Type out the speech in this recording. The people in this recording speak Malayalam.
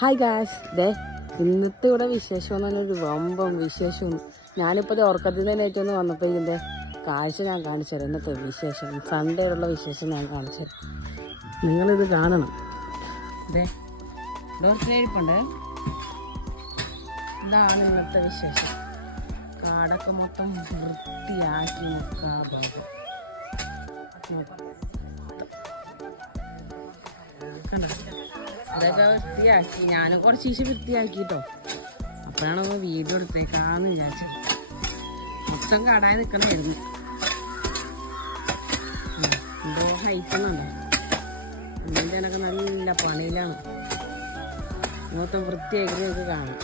ഹായ് ഗാസ് ദേ ഇന്നത്തെ ഇവിടെ വിശേഷം എന്ന് പറഞ്ഞൊരു വമ്പം വിശേഷം ഞാനിപ്പോൾ ഉറക്കത്തിൽ നിന്ന് ഏറ്റവും വന്നപ്പോൾ ഇതിന്റെ കാഴ്ച ഞാൻ കാണിച്ചു തരാം ഇന്നത്തെ വിശേഷം സൺഡേയിലുള്ള വിശേഷം ഞാൻ കാണിച്ചു തരാം നിങ്ങളിത് കാണണം. ദേ ഡോർത്തിരിപ്പുണ്ട് ഇതാണ് ഇന്നത്തെ വിശേഷം. കാടൊക്കെ മൊത്തം വൃത്തിയാക്കി നോക്കാ ഭാഗം. കണ്ടോ? ഇതൊക്കെ വൃത്തിയാക്കി. ഞാനും കുറച്ച് ദിവസം വൃത്തിയാക്കിട്ടോ. അപ്പോഴാണ് ഒന്ന് വീഡിയോ എടുത്തേക്കാന്ന് വിചാരിച്ചത്. മൊത്തം കടായി നിൽക്കണമായിരുന്നു എന്തോ ഹൈറ്റുന്നുണ്ടോ അങ്ങനത്തെ നല്ല പണിയിലാണ്. മൊത്തം വൃത്തിയാക്കി നിങ്ങൾക്ക് കാണാം.